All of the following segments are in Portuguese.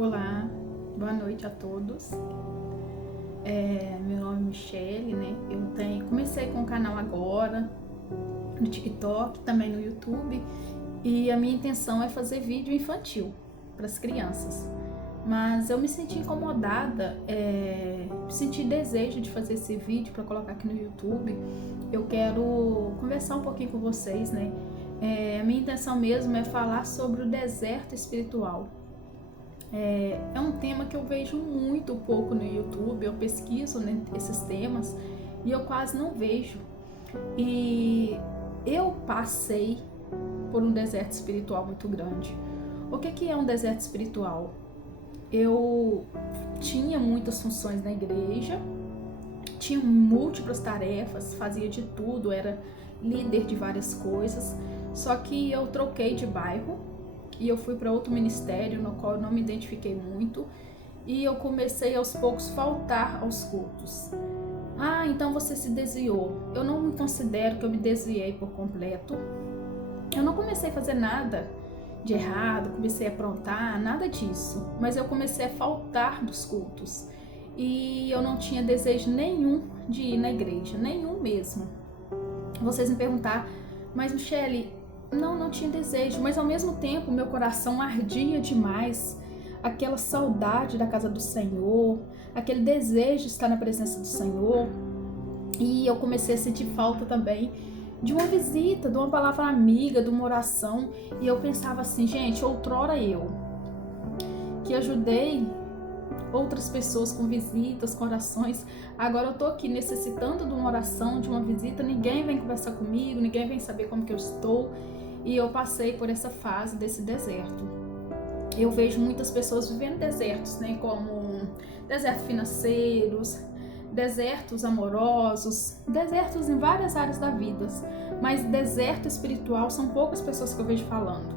Olá, boa noite a todos. Meu nome é Michele, né? Comecei com o canal agora, no TikTok, também no YouTube, e a minha intenção é fazer vídeo infantil para as crianças. Mas eu me senti incomodada, senti desejo de fazer esse vídeo para colocar aqui no YouTube. Eu quero conversar um pouquinho com vocês, né? A minha intenção mesmo é falar sobre o deserto espiritual. É um tema que eu vejo muito pouco no YouTube, eu pesquiso, né, esses temas e eu quase não vejo. E eu passei por um deserto espiritual muito grande. O que é um deserto espiritual? Eu tinha muitas funções na igreja, tinha múltiplas tarefas, fazia de tudo, era líder de várias coisas, só que eu troquei de bairro e eu fui para outro ministério no qual eu não me identifiquei muito e eu comecei aos poucos faltar aos cultos. Então você se desviou. Eu não me considero que eu me desviei por completo. Eu não comecei a fazer nada de errado, comecei a aprontar, nada disso. Mas eu comecei a faltar dos cultos. E eu não tinha desejo nenhum de ir na igreja, nenhum mesmo. Vocês me perguntar, mas Michele, não tinha desejo, mas ao mesmo tempo meu coração ardia demais, aquela saudade da casa do Senhor, aquele desejo de estar na presença do Senhor, e eu comecei a sentir falta também de uma visita, de uma palavra amiga, de uma oração, e eu pensava assim, gente, outrora eu, que ajudei outras pessoas com visitas, com orações, agora eu tô aqui necessitando de uma oração, de uma visita, ninguém vem conversar comigo, ninguém vem saber como que eu estou. E eu passei por essa fase desse deserto. Eu vejo muitas pessoas vivendo desertos, né? Como desertos financeiros, desertos amorosos, desertos em várias áreas da vida. Mas deserto espiritual são poucas pessoas que eu vejo falando.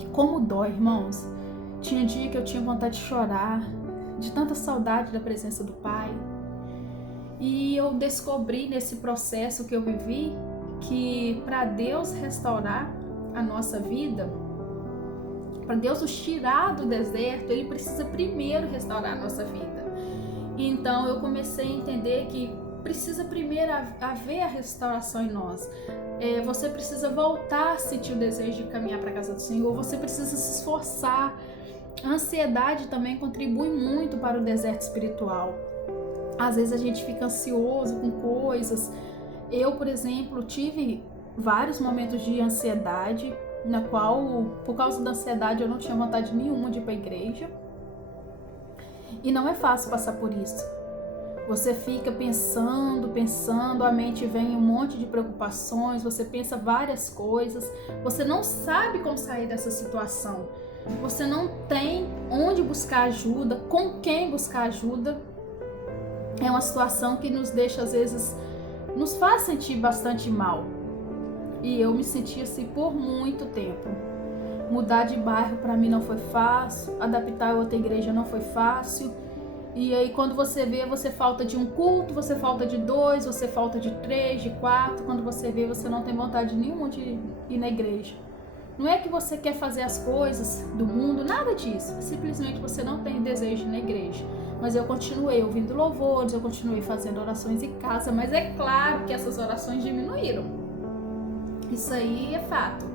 E como dói, irmãos. Tinha dia que eu tinha vontade de chorar, de tanta saudade da presença do Pai. E eu descobri nesse processo que eu vivi que para Deus restaurar a nossa vida, para Deus nos tirar do deserto, Ele precisa primeiro restaurar a nossa vida. Então eu comecei a entender que precisa primeiro haver a restauração em nós. Você precisa voltar a sentir o desejo de caminhar para a casa do Senhor, você precisa se esforçar. A ansiedade também contribui muito para o deserto espiritual. Às vezes a gente fica ansioso com coisas. Eu, por exemplo, tive vários momentos de ansiedade, na qual, por causa da ansiedade, eu não tinha vontade nenhuma de ir para a igreja. E não é fácil passar por isso. Você fica pensando, a mente vem um monte de preocupações, você pensa várias coisas, você não sabe como sair dessa situação. Você não tem onde buscar ajuda, com quem buscar ajuda. É uma situação que nos deixa, às vezes, nos faz sentir bastante mal. E eu me senti assim por muito tempo. Mudar de bairro para mim não foi fácil, adaptar a outra igreja não foi fácil. E aí quando você vê, você falta de um culto, você falta de 2, você falta de 3, de 4. Quando você vê, você não tem vontade nenhuma de ir na igreja. Não é que você quer fazer as coisas do mundo, nada disso. Simplesmente você não tem desejo na igreja. Mas eu continuei ouvindo louvores, eu continuei fazendo orações em casa, mas é claro que essas orações diminuíram. Isso aí é fato.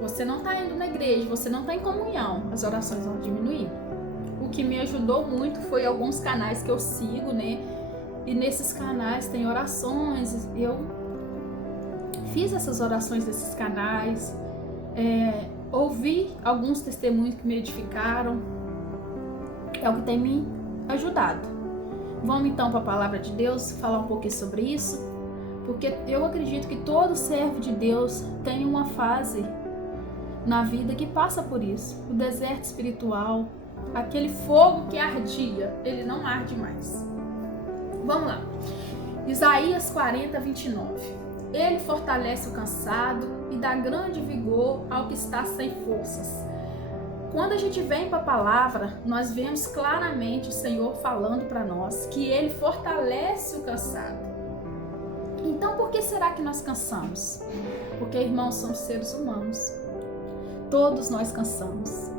Você não está indo na igreja, você não está em comunhão, as orações vão diminuir. O que me ajudou muito foi alguns canais que eu sigo, né? E nesses canais tem orações, eu fiz essas orações desses canais, ouvi alguns testemunhos que me edificaram, é o que tem me ajudado. Vamos então para a palavra de Deus, falar um pouquinho sobre isso, porque eu acredito que todo servo de Deus tem uma fase na vida que passa por isso. O deserto espiritual, aquele fogo que ardia, ele não arde mais. Vamos lá. Isaías 40, 29. Ele fortalece o cansado e dá grande vigor ao que está sem forças. Quando a gente vem para a palavra, nós vemos claramente o Senhor falando para nós que Ele fortalece o cansado. Então, por que será que nós cansamos? Porque, irmãos, somos seres humanos. Todos nós cansamos.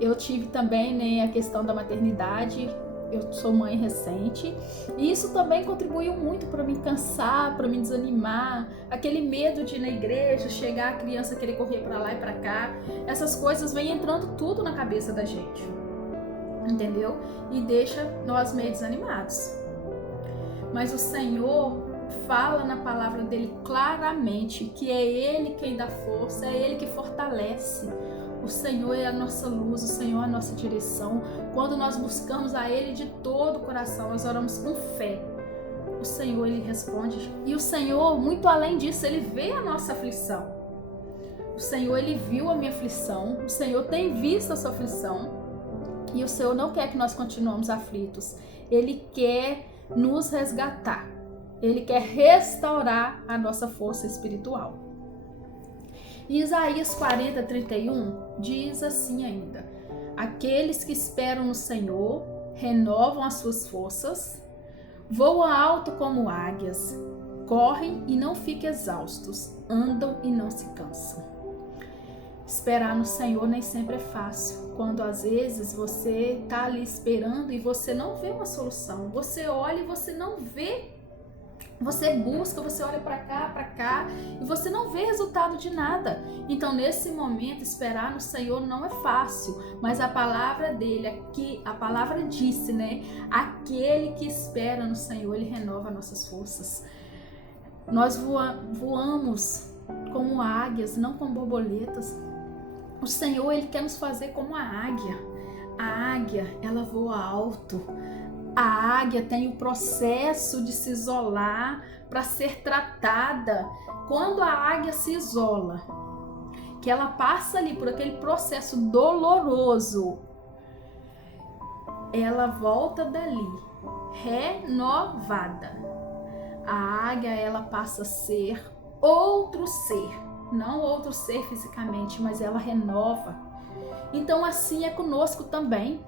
Eu tive também, né, a questão da maternidade. Eu sou mãe recente e isso também contribuiu muito para me cansar, para me desanimar, aquele medo de ir na igreja, chegar a criança querer correr para lá e para cá, essas coisas vêm entrando tudo na cabeça da gente, entendeu? E deixa nós meio desanimados. Mas o Senhor fala na palavra dele claramente que é Ele quem dá força, é Ele que fortalece. O Senhor é a nossa luz, o Senhor é a nossa direção. Quando nós buscamos a Ele de todo o coração, nós oramos com fé, o Senhor, Ele responde. E o Senhor, muito além disso, Ele vê a nossa aflição. O Senhor, Ele viu a minha aflição, o Senhor tem visto a sua aflição. E o Senhor não quer que nós continuemos aflitos. Ele quer nos resgatar. Ele quer restaurar a nossa força espiritual. Isaías 40:31 diz assim ainda: aqueles que esperam no Senhor renovam as suas forças, voam alto como águias, correm e não ficam exaustos, andam e não se cansam. Esperar no Senhor nem sempre é fácil, quando às vezes você está ali esperando e você não vê uma solução, você olha e você não vê. Você busca, você olha para cá e você não vê resultado de nada. Então nesse momento esperar no Senhor não é fácil, mas a palavra dele aqui, a palavra disse, né? Aquele que espera no Senhor, ele renova nossas forças. Nós voamos como águias, não como borboletas. O Senhor, ele quer nos fazer como a águia. A águia, ela voa alto. A águia tem o processo de se isolar para ser tratada. Quando a águia se isola, que ela passa ali por aquele processo doloroso, ela volta dali renovada. A águia, ela passa a ser outro ser, não outro ser fisicamente, mas ela renova. Então assim é conosco também.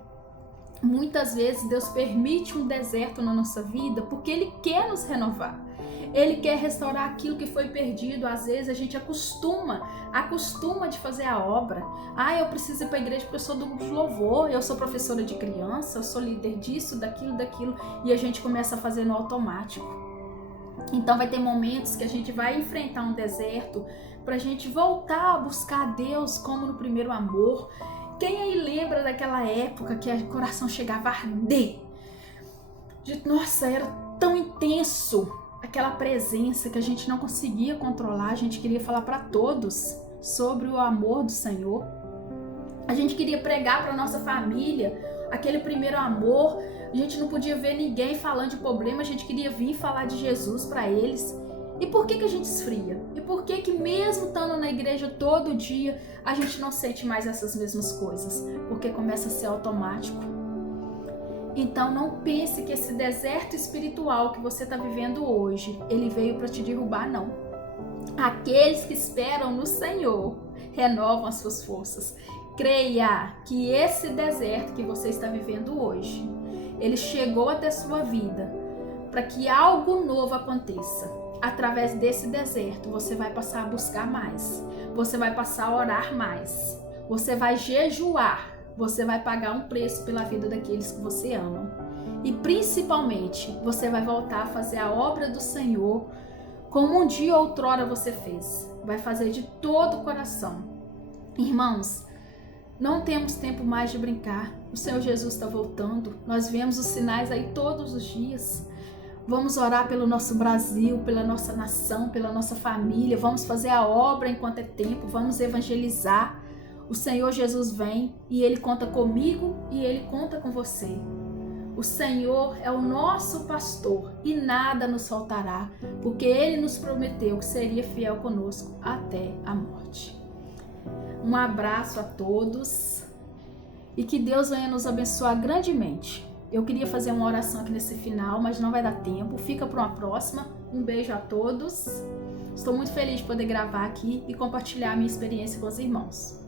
Muitas vezes Deus permite um deserto na nossa vida porque Ele quer nos renovar. Ele quer restaurar aquilo que foi perdido. Às vezes a gente acostuma de fazer a obra. Eu preciso ir para a igreja porque eu sou do louvor, eu sou professora de criança, eu sou líder disso, daquilo. E a gente começa a fazer no automático. Então vai ter momentos que a gente vai enfrentar um deserto para a gente voltar a buscar a Deus como no primeiro amor. Quem aí lembra daquela época que o coração chegava a arder? Nossa, era tão intenso aquela presença que a gente não conseguia controlar. A gente queria falar para todos sobre o amor do Senhor. A gente queria pregar para nossa família aquele primeiro amor. A gente não podia ver ninguém falando de problema. A gente queria vir falar de Jesus para eles. E por que a gente esfria? E por que mesmo estando na igreja todo dia, a gente não sente mais essas mesmas coisas? Porque começa a ser automático. Então não pense que esse deserto espiritual que você está vivendo hoje, ele veio para te derrubar, não. Aqueles que esperam no Senhor renovam as suas forças. Creia que esse deserto que você está vivendo hoje, ele chegou até sua vida para que algo novo aconteça. Através desse deserto, você vai passar a buscar mais. Você vai passar a orar mais. Você vai jejuar. Você vai pagar um preço pela vida daqueles que você ama. E principalmente, você vai voltar a fazer a obra do Senhor como um dia outrora você fez. Vai fazer de todo o coração. Irmãos, não temos tempo mais de brincar. O Senhor Jesus está voltando. Nós vemos os sinais aí todos os dias. Vamos orar pelo nosso Brasil, pela nossa nação, pela nossa família. Vamos fazer a obra enquanto é tempo. Vamos evangelizar. O Senhor Jesus vem e Ele conta comigo e Ele conta com você. O Senhor é o nosso pastor e nada nos faltará, porque Ele nos prometeu que seria fiel conosco até a morte. Um abraço a todos e que Deus venha nos abençoar grandemente. Eu queria fazer uma oração aqui nesse final, mas não vai dar tempo. Fica para uma próxima. Um beijo a todos. Estou muito feliz de poder gravar aqui e compartilhar a minha experiência com os irmãos.